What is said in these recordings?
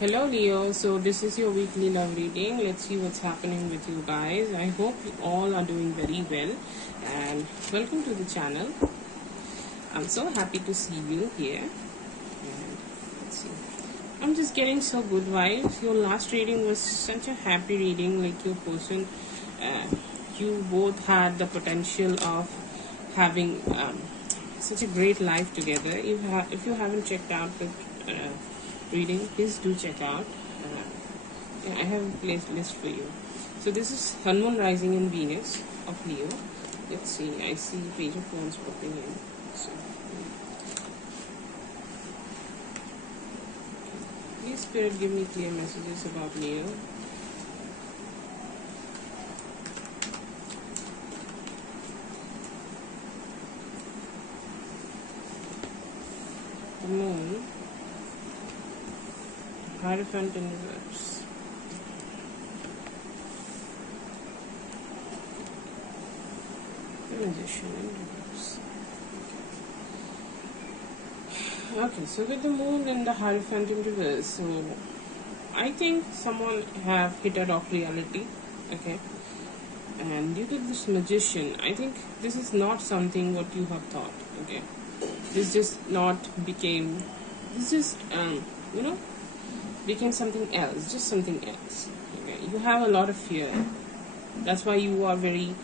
Hello Leo, so this is your weekly love reading. Let's see what's happening with you guys. I hope you all are doing very well and welcome to the channel. I'm so happy to see you here. And let's see. I'm just getting so good vibes. Your last reading was such a happy reading, like your person, uh, you both had the potential of having such a great life together. If you haven't checked out the reading, please do check out. Yeah, I have a playlist for you. So this is Sun Moon Rising in Venus of Leo. Let's see. I see Page of Wands popping in. So please Spirit give me clear messages about Leo. The Moon, Hierophant in reverse. The Magician in reverse. Okay, so with the Moon and the Hierophant in reverse, so I think someone have hit a rock reality. Okay, and due to this Magician, I think this is not something what you have thought. Okay, this just not became, this just you know became something else, just something else. Okay, you have a lot of fear, that's why you are very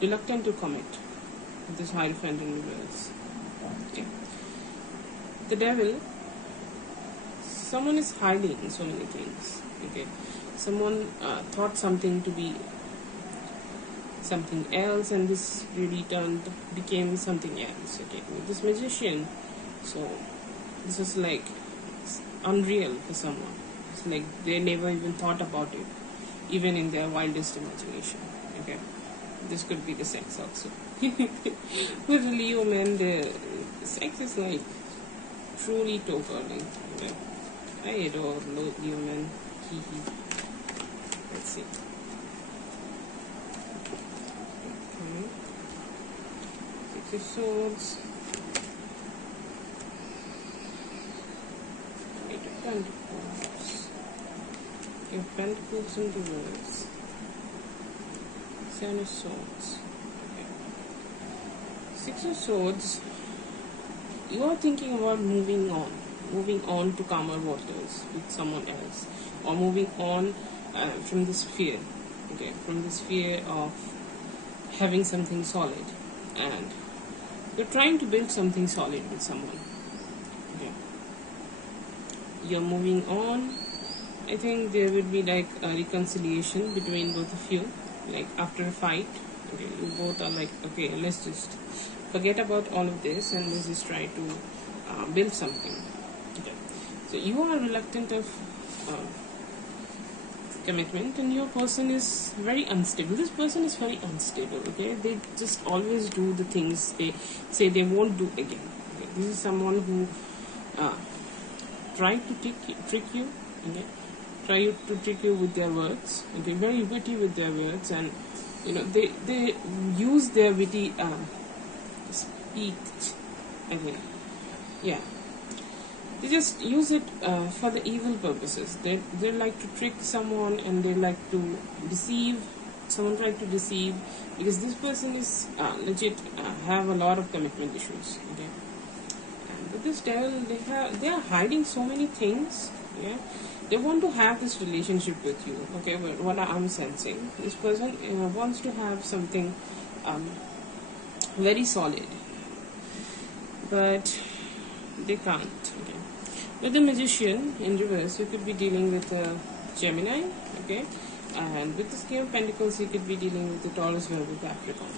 reluctant to commit with this Hierophant in reverse. Okay, the Devil, someone is hiding so many things. Okay, someone thought something to be something else and this really became something else. Okay, with this Magician, so this is like unreal for someone. It's like they never even thought about it, even in their wildest imagination. Okay, this could be the sex also. With the Leo men, the sex is like truly toe curling. Okay? I adore Leo men. Let's see. Okay. Six of Swords. Eight of Pentacles. Eight of Pentacles in reverse. Seven of Swords. Okay. Six of Swords. You are thinking about moving on to calmer waters with someone else, or moving on from this fear. Okay, from this fear of having something solid, and you're trying to build something solid with someone. Okay, you're moving on. I think there would be like a reconciliation between both of you, like after a fight. Okay, you both are like, okay, let's just forget about all of this and let's just try to build something. Okay, so you are reluctant of commitment, and your person is very unstable. This person is very unstable. Okay, they just always do the things they say they won't do again. Okay? This is someone who try to trick you. Okay, try to trick you with their words. Okay, very witty with their words, and they use their witty speech. I think, yeah, they just use it for the evil purposes. They like to trick someone, and they like to deceive someone. Try to deceive, because this person is legit have a lot of commitment issues. Okay, and with this Devil, they are hiding so many things. Yeah, they want to have this relationship with you. Okay, but what I'm sensing, this person wants to have something very solid, but they can't. Okay, with the Magician in reverse, you could be dealing with a Gemini. Okay, and with the King of Pentacles, you could be dealing with the Taurus, Virgo, Capricorn,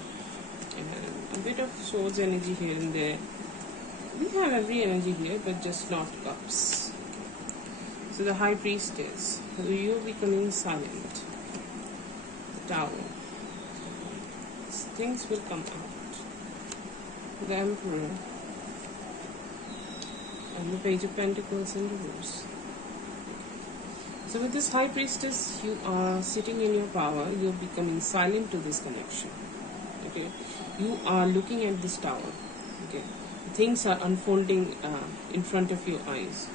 and a bit of Swords energy here and there. We have every energy here, but just not Cups. So the High Priestess, you becoming silent. The Tower, things will come out. The Emperor, and the Page of Pentacles in reverse. So with this High Priestess, you are sitting in your power. You're becoming silent to this connection. Okay, you are looking at this Tower. Okay, things are unfolding in front of your eyes.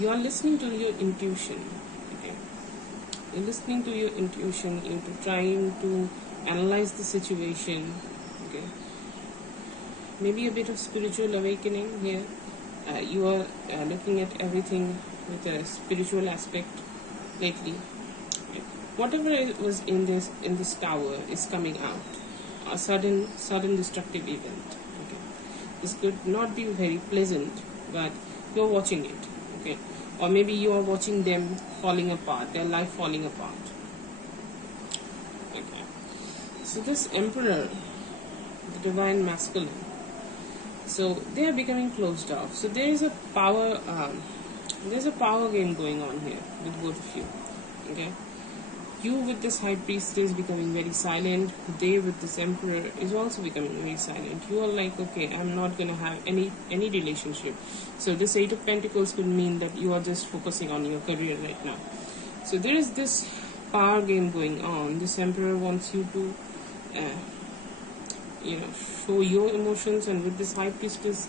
you are listening to your intuition. Okay, you're listening to your intuition. You're trying to analyze the situation. Okay, maybe a bit of spiritual awakening here. You are looking at everything with a spiritual aspect lately. Okay. Whatever was in this tower is coming out. A sudden destructive event. Okay, this could not be very pleasant, but you're watching it. Okay, or maybe you are watching them falling apart, their life falling apart. Okay, so this emperor, the divine masculine, so they are becoming closed off. So there's a power game going on here with both of you. Okay, you with this high priestess becoming very silent. They with this emperor is also becoming very silent. You are like, okay, I'm not gonna have any relationship. So this 8 of Pentacles could mean that you are just focusing on your career right now. So there is this power game going on. This emperor wants you to show your emotions, and with this high priestess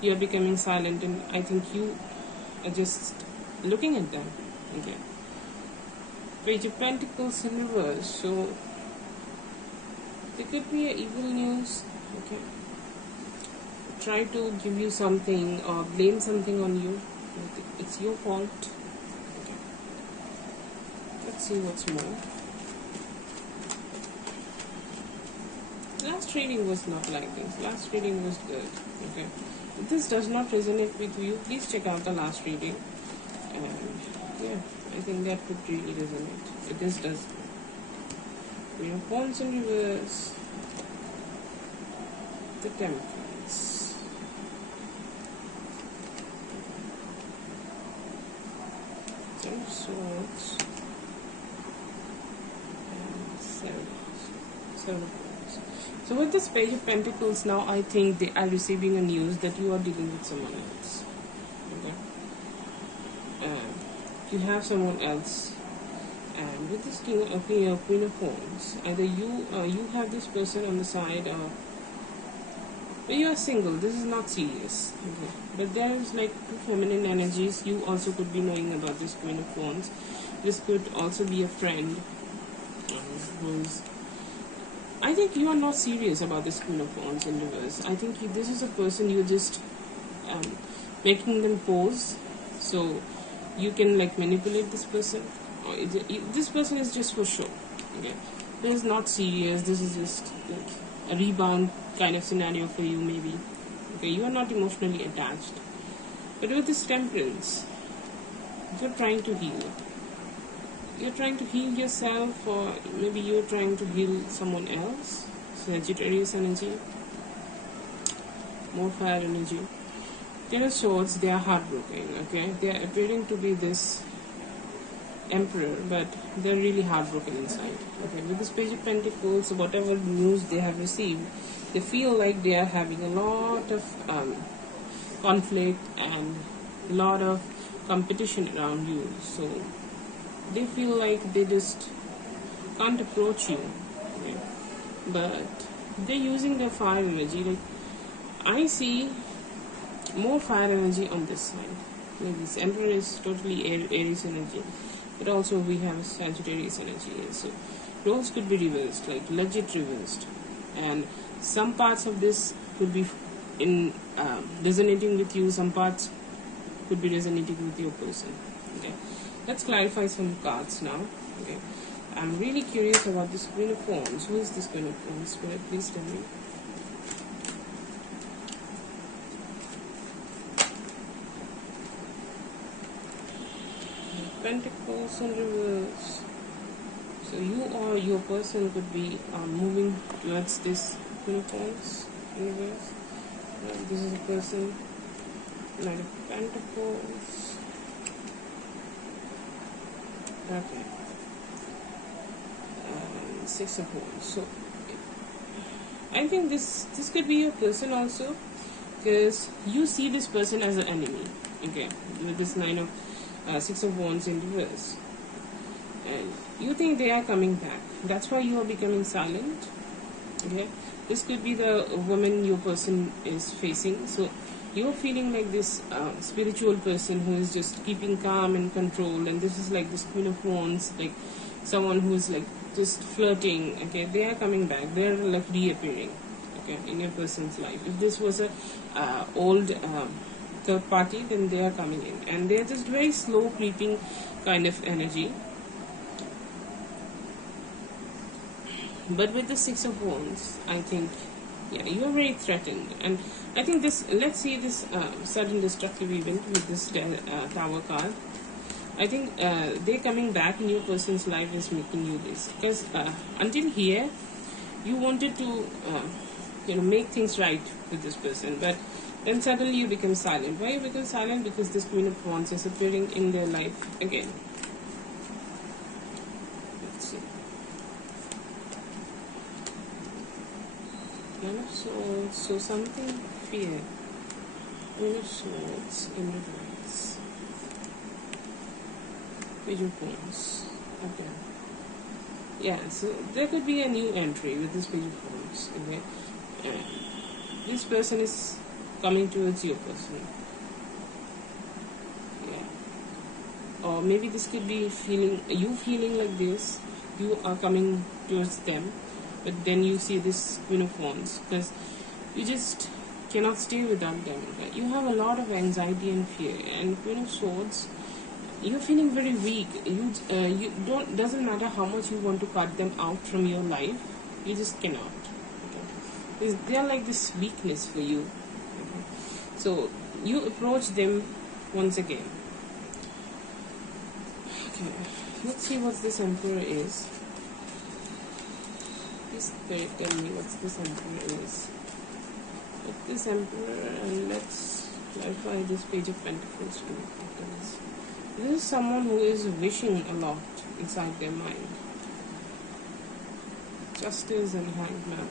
you are becoming silent, and I think you are just looking at them. Okay, Page of Pentacles in reverse. So there could be a evil news. Okay, try to give you something or blame something on you. It's your fault. Okay, let's see what's more. Last reading was not like this. Last reading was good. Okay, if this does not resonate with you, please check out the last reading. And yeah, I think that could really resonate. If this does. Queen of Wands in reverse. The Temperance. Ten of Swords. And Seven of Wands. So with this Page of Pentacles now, I think they are receiving a news that you are dealing with someone else. Okay. You have someone else, and with this Queen of Wands, either you have this person on the side, or you are single. This is not serious. Okay. But there is like two feminine energies. You also could be knowing about this Queen of Wands. This could also be a friend who's. I think you are not serious about this Queen of Wands in reverse. I think this is a person you're just making them pose, so you can like manipulate this person. Or this person is just for show. Okay, this is not serious. This is just like a rebound kind of scenario for you, maybe. Okay, you are not emotionally attached, but with this Temperance, you're trying to heal. You're trying to heal yourself, or maybe you're trying to heal someone else. Sagittarius energy, more fire energy. Ten of Swords, they are heartbroken. Okay, they are appearing to be this Emperor, but they're really heartbroken inside. Okay, with this Page of Pentacles, whatever news they have received, they feel like they are having a lot of conflict and a lot of competition around you. So they feel like they just can't approach you. Okay? But they're using their fire energy. Like I see more fire energy on this side. Like this Emperor is totally Aries energy, but also we have Sagittarius energy. So roles could be reversed, like legit reversed, and some parts of this could be in resonating with you. Some parts could be resonating with your person. Okay, let's clarify some cards now. Okay, I'm really curious about this Queen of Wands. Who is this Queen of Wands? Spirit, please tell me. Pentacles in reverse. So you or your person could be moving towards this Queen of Wands in reverse. This is a person. Knight of Pentacles. Okay. Six of Wands. So I think this could be your person also, because you see this person as an enemy. Okay, with this Six of Wands in reverse, and you think they are coming back. That's why you are becoming silent. Okay, this could be the woman your person is facing. So you're feeling like this spiritual person who is just keeping calm and control, and this is like this Queen of Wands, like someone who's like just flirting. Okay, they are coming back, they're like reappearing, okay, in your person's life. If this was a old third party, then they are coming in, and they're just very slow creeping kind of energy. But with the Six of Wands, I think, yeah, you are very threatened, and I think this. Let's see this sudden destructive event with this Tower card. I think they coming back in your person's life is making you this, because until here, you wanted to, make things right with this person, but then suddenly you become silent. Why you become silent? Because this Queen of Wands is appearing in their life again. Let's see. Nine of Swords, so something fear. Queen of Swords in reverse. Page of Wands. Okay. Yeah, so there could be a new entry with this Page of Wands. Okay. This person is coming towards your person. Yeah. Or maybe this could be feeling like this. You are coming towards them, but then you see this Queen of Wands, because you just cannot stay without them. Right? You have a lot of anxiety and fear, and Queen of Swords, you're feeling very weak. You don't. Doesn't matter how much you want to cut them out from your life, you just cannot. Okay? They are like this weakness for you. Okay? So you approach them once again. Okay, let's see what this Emperor is. Please Spirit, tell me what this Emperor is. With this Emperor, and let's clarify this Page of Pentacles too. This is someone who is wishing a lot inside their mind. Justice and Hanged Man.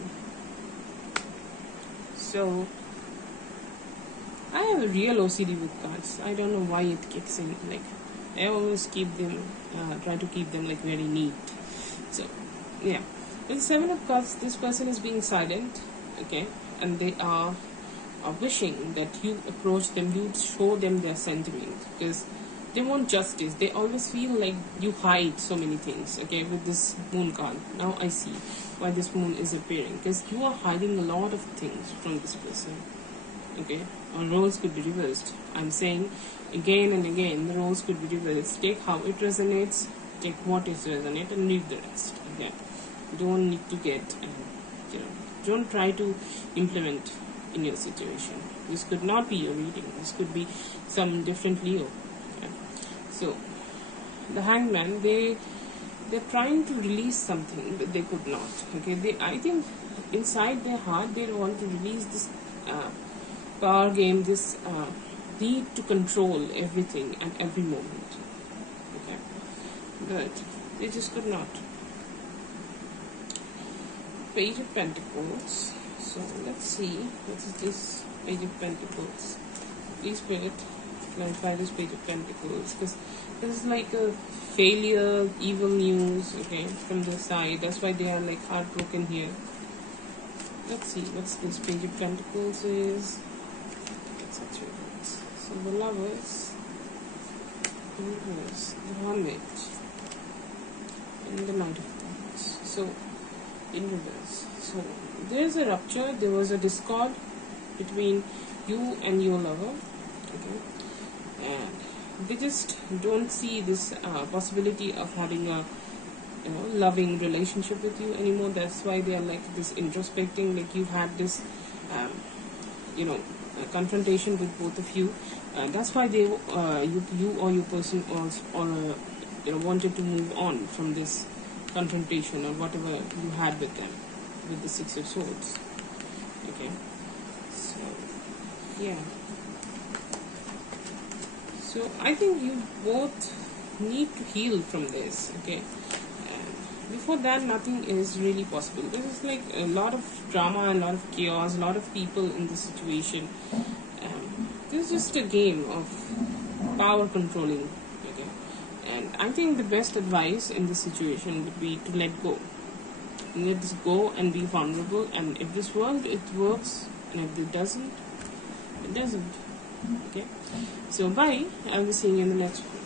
So, I have a real OCD with cards. I don't know why it kicks in. Like, I always keep them, try to keep them like very neat. So, yeah. With the Seven of Cups, this person is being silent, okay, and they are wishing that you approach them, you show them their sentiment, because they want justice. They always feel like you hide so many things, okay, with this Moon card. Now I see why this Moon is appearing, because you are hiding a lot of things from this person, okay, or roles could be reversed. I'm saying again and again, the roles could be reversed. Take how it resonates, take what is resonate, and leave the rest, okay. Don't need to get, don't try to implement in your situation. This could not be your reading. This could be some different Leo. Okay? So, the Hanged Man, they're trying to release something, but they could not. Okay, I think inside their heart they want to release this power game, this need to control everything and every moment. Okay, but they just could not. Page of Pentacles. So let's see what is this Page of Pentacles. Please Spirit, clarify this Page of Pentacles, because this is like a failure, evil news, okay, from the side. That's why they are like heartbroken here. Let's see what's this Page of Pentacles is. So the Lovers, the Reverse, the Hermit, and the Knight of Cups. So in reverse. So there is a rupture, there was a discord between you and your lover, okay, and they just don't see this possibility of having a loving relationship with you anymore. That's why they are like this introspecting, like you had this confrontation with both of you. That's why they you or your person was wanted to move on from this confrontation or whatever you had with them, with the Six of Swords. Okay, so yeah, so I think you both need to heal from this. Okay, and before that nothing is really possible. This is like a lot of drama, a lot of chaos, a lot of people in this situation. This is just a game of power controlling. And I think the best advice in this situation would be to let go. Let this go and be vulnerable. And if this works, it works. And if it doesn't, It doesn't. Okay. So bye. I'll be seeing you in the next one.